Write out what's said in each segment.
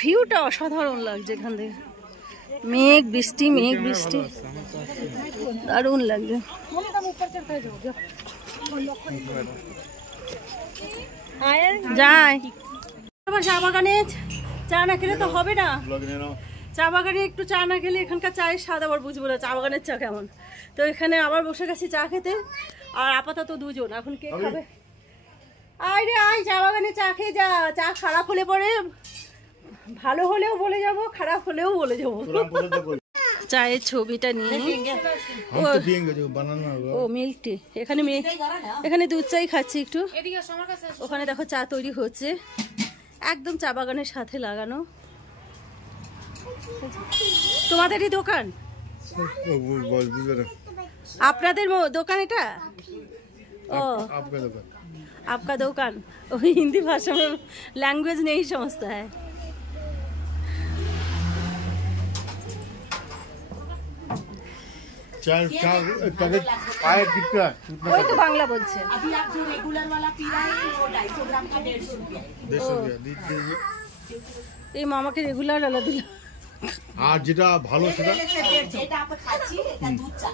ভিউটা অসাধারণ লাগছে এখান থেকে, মেঘ বৃষ্টি মেঘ বৃষ্টি, দারুণ লাগছে। যাই আবার চা বাগানে চা না খেলে তো হবে না, চা বাগানে একটু চা না খেলে এখানকার চায়ের স্বাদ আবার বুঝবো না চা বাগানের চা কেমন। তো এখানে আবার বসে গেছি চা খেতে, আর আপাতত দুজন। এখন কে খাবে? আয় রে আয়, চা বাগানে চা খেয়ে যা। চা খারাপ হলে পরে ভালো হলেও বলে যাব, খারাপ হলেও বলে যাব। চায়ের ছবিটা নিয়ে ও মিল্ক টি, এখানে দুধ চাই খাচ্ছি একটু। ওখানে দেখো চা তৈরি হচ্ছে, একদম চা বাগানের সাথে লাগানো। তোমাদেরই দোকান? আপনাদের দোকান এটা? ও आपका दुकान, हिंदी भाषा में लैंग्वेज नहीं समझता है। वही तो बांग्ला बोलছে। अभी आप जो रेगुलर वाला पी रहे हैं वो 250 ग्राम का 150 रुपया है। 150 रुपया এই মামাকে রেগুলার আলা দিল। আর যেটা ভালো সেটা এটা আপনি খাচ্ছি, এটা দুধ চা,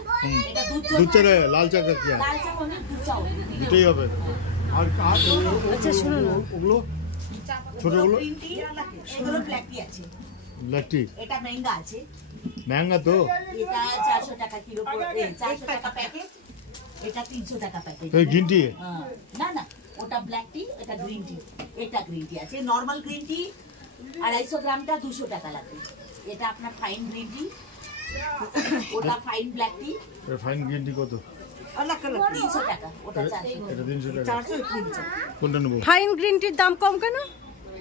এটা দুধ চা রে, লাল চা কি আছে? লাল চা মানে দুধ চা দুটোই হবে। আর আচ্ছা শুনো না, ওগুলো ছোটগুলো এগুলো ব্ল্যাক টি আছে। ব্ল্যাক টি এটা महंगा আছে। महंगा তো এটা 400 টাকা কিলো, 400 টাকা প্যাকেট, এটা 300 টাকা প্যাকেট। এই গ্রিন টি না না, ওটা ব্ল্যাক টি, এটা গ্রিন টি। এটা গ্রিন টি আছে, নরমাল গ্রিন টি 250 গ্রামটা 200 টাকা লাগবে। এটা আপনার ফাইন গ্রিন টি, ওটা ফাইন ব্ল্যাক টি। এর ফাইন গ্রিন টি কত? अलग अलग 300 টাকা, ওটা 400। এটা 300 টাকা, 400 300। কোনটা নেব? ফাইন গ্রিন টির দাম কম কেন?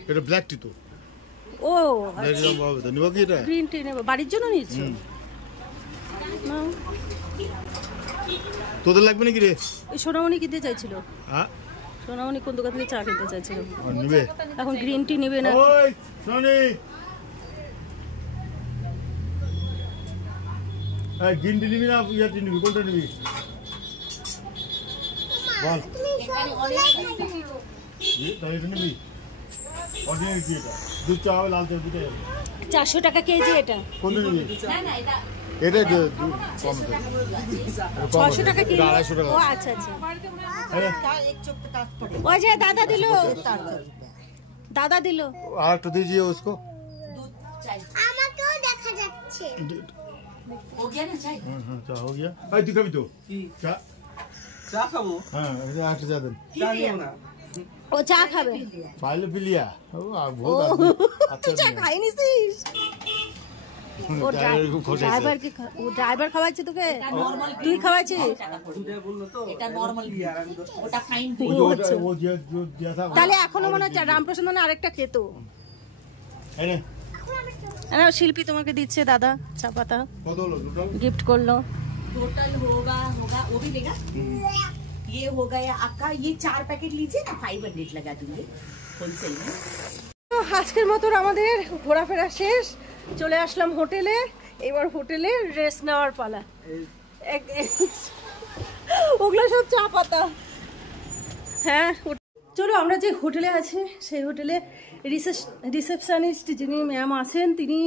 এটা ব্ল্যাক টি তো। ও আচ্ছা, দাম হবে তো নেব কি? এটা গ্রিন টি নেব, বাড়ির জন্য নিচ্ছ না? তোদের লাগবে নাকি রে? এই সোনামণি কিনতে চাইছিল। হ্যাঁ সোনামণি কোন দোকান থেকে চা কিনতে চাইছিল, নেবে এখন গ্রিন টি নেবে না। ওই সোনি এই গ্রিন টি নিবি না ইয়া টি নিবি, কোনটা নিবি বল? এখানে অনেক জি তাই নিবি। অর্ডিনারি কি এটা? দুধ চা হবে, লাল চা দুটো 400 টাকা কেজি। এটা কোনটা নিবি? না না এটা এটা কম আছে, 600 টাকা কিলো, 250 টাকা। ও আচ্ছা আচ্ছা, ওই যে দাদা দিল, দাদা দিল। আর তো दीजिए उसको दूध चाहिए, আমাকেও দেখা যাচ্ছে। हो गया ना चाय? हां चा हो गया। এই তুই খাবি তো চা? চা খাবো। হ্যাঁ এটা একটা চা দেন। চা নিও না, ও চা খাবে। পাইলে পিলিয়া ও বহুত আচ্ছা চা খাই নিছিস? ও ড্রাইভার কি? ও ড্রাইভার খাওয়াচ্ছে তোকে? তুই খাওয়াছিস? এটা নরমাল, ওটা ফাইন। তাহলে এখনো মনে হচ্ছে রামপ্রসাদ মানে আরেকটা খেতো। শিল্পী তোমাকে দিচ্ছে দাদা চা পাতা, গিফট করলো। टोटल होगा वो भी लेगा। ये हो गया आपका, ये 4 पैकेट लीजिए ना, 500 लगा दूंगी होलसेल में। তো আজকের মতো আমাদের ঘোরাফেরা শেষ, চলে আসলাম হোটেলে। এবার হোটেলে রেস্ট নেওয়ার পালা। ওগুলো সব চা পাতা। হ্যাঁ চলো, আমরা যে হোটেলে আছি সেই হোটেলে রিসেপশনিস্ট যিনি ম্যাম আছেন তিনি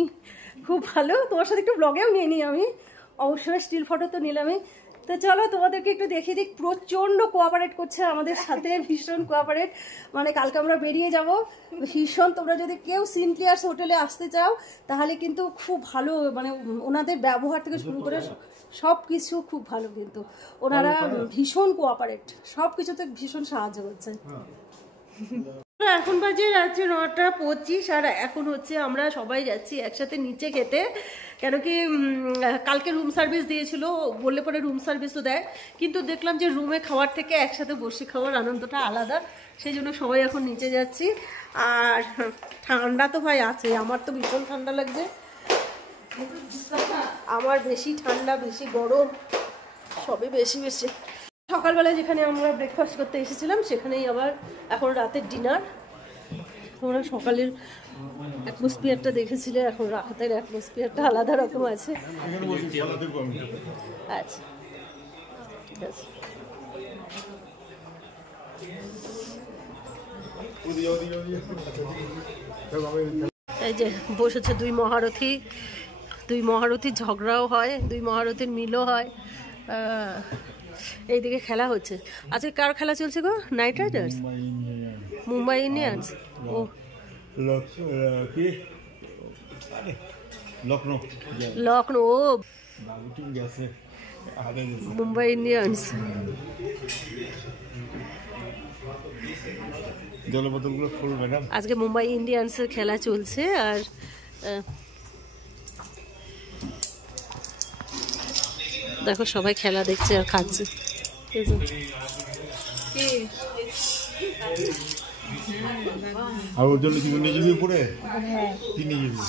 খুব ভালো। তোমার সাথে একটু ব্লগেও নিয়ে নিই আমি, অবশ্যই স্টিল ফটো তো নিলামই। তো চলো তোমাদেরকে একটু দেখিয়ে দিই। প্রচণ্ড কোঅপারেট করছে আমাদের সাথে, ভীষণ কোঅপারেট। মানে কালকে আমরা বেরিয়ে যাব ভীষণ। তোমরা যদি কেউ সিনক্লিয়ার্স হোটেলে আসতে চাও তাহলে কিন্তু খুব ভালো, মানে ওনাদের ব্যবহার থেকে শুরু করে সব কিছু খুব ভালো। কিন্তু ওনারা ভীষণ কোঅপারেট, সব কিছুতে ভীষণ সাহায্য করছে। এখন বাজে রাত্রে 9:25, আর এখন হচ্ছে আমরা সবাই যাচ্ছি একসাথে নিচে খেতে। কেন কি কালকে রুম সার্ভিস দিয়েছিল, বললে পরে রুম সার্ভিসও দেয়, কিন্তু দেখলাম যে রুমে খাওয়ার থেকে একসাথে বসে খাওয়ার আনন্দটা আলাদা, সেই জন্য সবাই এখন নিচে যাচ্ছি। আর ঠান্ডা তো ভাই আছে, আমার তো ভীষণ ঠান্ডা লাগছে। আমার বেশি ঠান্ডা বেশি গরম সবই বেশি বেশি। সকালবেলায় যেখানে আমরা ব্রেকফাস্ট করতে এসেছিলাম সেখানেই আবার এখন রাতের ডিনার। তোমরা সকালের অ্যাটমসফিয়ারটা দেখেছিলে, এখন রাতের অ্যাটমসফিয়ারটা আলাদা রকম আছে। আচ্ছা ঠিক আছে। এই যে বসেছে দুই মহারথী, দুই মহারথীর ঝগড়াও হয়, দুই মহারথীর মিলও হয়। এইদিকে খেলা হচ্ছে। আজকে কার খেলা চলছে গো? Knight Riders, Mumbai Indians. ও লখনৌ, ও মুম্বাই ইন্ডিয়ান্স। আজকে মুম্বাই ইন্ডিয়ান্সের খেলা চলছে। আর দেখো সবাই খেলা দেখছে আর খাচ্ছে। আর ওর জন্য কি নিয়ে যাবি পরে? কি নিয়ে যাবি?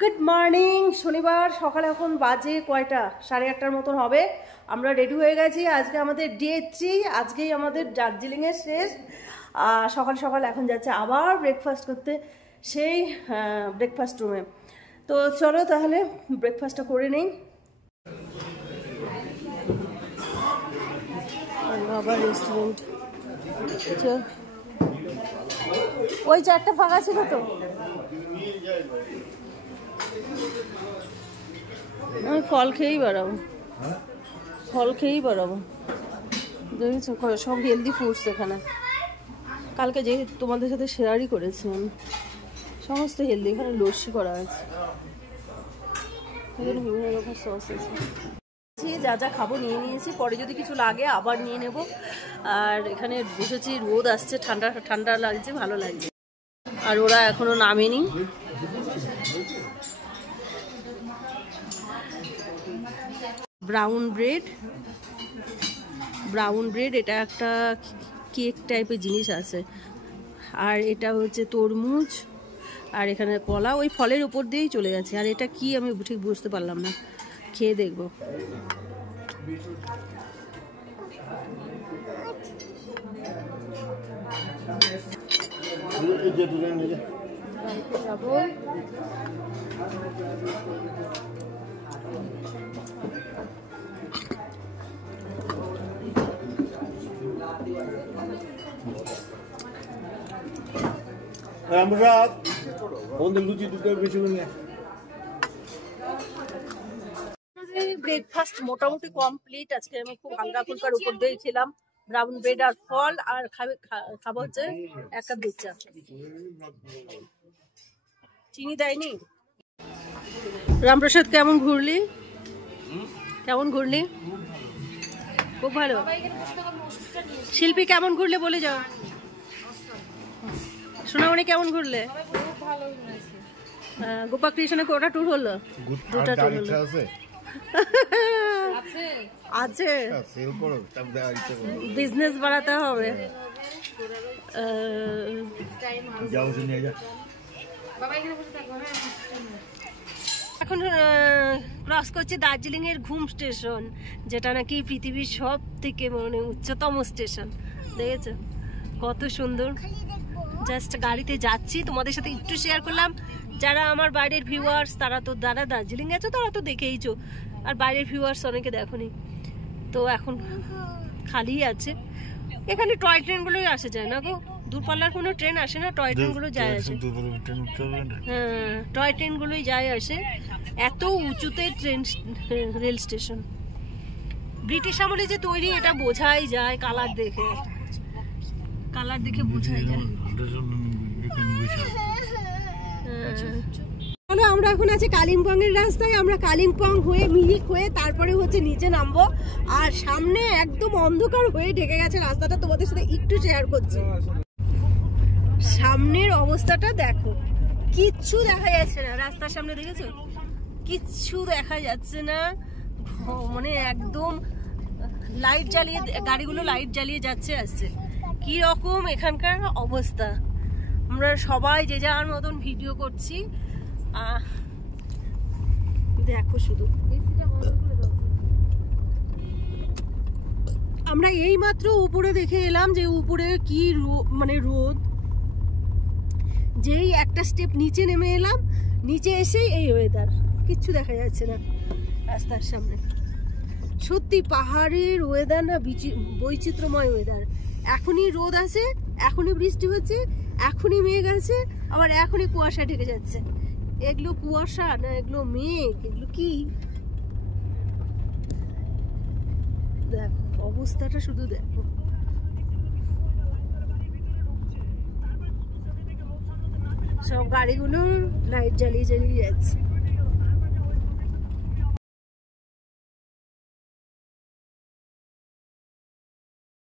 Good morning. শনিবার সকালে এখন বাজে কয়টা? 8:30টার মতন হবে। আমরা রেডি হয়ে গেছি। আজকে আমাদের ডে 3, আজকেই আমাদের দার্জিলিংয়ের শেষ। সকাল সকাল এখন যাচ্ছে আবার ব্রেকফাস্ট করতে সেই ব্রেকফাস্ট রুমে। তো চলো তাহলে ব্রেকফাস্টটা করে নিই। আবার রেস্টুরেন্ট, ওই চারটা ফাঁকা ছিল তো। আমি ফল খেয়েই বেড়াবো, ফল খেয়েই বেড়াবো। দেখেছো সব হেলদি ফুডস এখানে। কালকে যে তোমাদের সাথে শেয়ারই করেছি আমি, সমস্ত হেলদি। এখানে লস্যি করা আছে, এখানে বিভিন্ন রকম সস আছে। যা যা খাবো নিয়ে নিয়েছি, পরে যদি কিছু লাগে আবার নিয়ে নেব। আর এখানে বসেছি, রোদ আসছে, ঠান্ডা ঠান্ডা লাগছে, ভালো লাগছে। আর ওরা এখনো নামেনি। ব্রাউন ব্রেড, এটা একটা কেক টাইপের জিনিস আছে। আর এটা হচ্ছে তরমুজ, আর এখানে কলা, ওই ফলের উপর দিয়েই চলে গেছে। আর এটা কি আমি ঠিক বুঝতে পারলাম না, খেয়ে দেখবো। যাবো আমরা লুচি দুটো বেশি করে ব্রেকফাস্ট মোটামুটি কমপ্লিট। আজকে আমি খুব হালকা ফুলকার উপর দিয়ে ছিলাম। ব্রাউন ব্রেড আর ফল, আর খাবো হচ্ছে এক কাপ দুধ চা। চিনি দেয়নি। রামপ্রসাদ কেমন ঘুরলি? খুব ভালো। শিল্পী কেমন ঘুরলে বলে যাও। সোনামণি কেমন ঘুরলে? গোপা কৃষ্ণে কোটা ট্যুর হলো? দুটা ট্যুর হলো। আছে, বিজনেস বাড়াতে হবে। এখন ক্রস করছি দার্জিলিং এর ঘুম স্টেশন, যেটা নাকি পৃথিবীর সব থেকে মানে উচ্চতম স্টেশন। দেখেছো কত সুন্দর। জাস্ট গাড়িতে যাচ্ছি, তোমাদের সাথে একটু শেয়ার করলাম। যারা আমার বাইরের ভিউয়ার্স, তারা তো যারা দার্জিলিং গেছো তারা তো দেখেইছো, আর বাইরের ভিউয়ার্স অনেকে দেখোনি। তো এখন খালি আছে। এখানে টয় ট্রেনগুলোই আসে যায় না গো, দূরপাল্লার কোনো ট্রেন আসে না, টয় ট্রেনগুলো যায় আসে। হ্যাঁ, টয় ট্রেনগুলোই যায় আসে। এত উঁচুতে ট্রেন রেল স্টেশন। ব্রিটিশ আমলে যে তৈরি এটা বোঝাই যায় কালার দেখে, কালার দেখে বোঝাই যায়। চলো আমরা এখন আছি কালিম্পং এর রাস্তায়। আমরা কালিম্পং হয়ে মিরিক হয়ে তারপরে হচ্ছে নিচে নামবো। আর সামনে একদম অন্ধকার হয়ে ঢেকে গেছে রাস্তাটা, তোমাদের সাথে একটু শেয়ার করছি। সামনের অবস্থাটা দেখো, কিচ্ছু দেখা যাচ্ছে না রাস্তার সামনে, দেখেছো? কিচ্ছু দেখা যাচ্ছে না, মানে একদম লাইট জ্বালিয়ে, গাড়িগুলো লাইট জ্বালিয়ে যাচ্ছে আসছে। কি রকম এখানকার অবস্থা। আমরা সবাই যে যার মতন ভিডিও করছি। দেখো শুধু, আমরা এই মাত্র উপরে দেখে এলাম যে উপরে কি মানে রোদ। যেই একটা স্টেপ নিচে নেমে এলাম, নিচে এসেই এই ওয়েদার, কিচ্ছু দেখা যাচ্ছে না রাস্তার সামনে। সত্যি পাহাড়ের ওয়েদার না, বৈচিত্র্যময় ওয়েদার। এখনই রোদ আছে, এখনই বৃষ্টি হচ্ছে, এখনই মেঘ আছে, আবার এখনই কুয়াশা ঢেকে যাচ্ছে। এগুলো কুয়াশা না, এগুলো মেঘ, এগুলো কি? দেখো অবস্থাটা শুধু দেখো। সব গাড়িগুলো লাইট জ্বালিয়ে জ্বালিয়ে যাচ্ছে।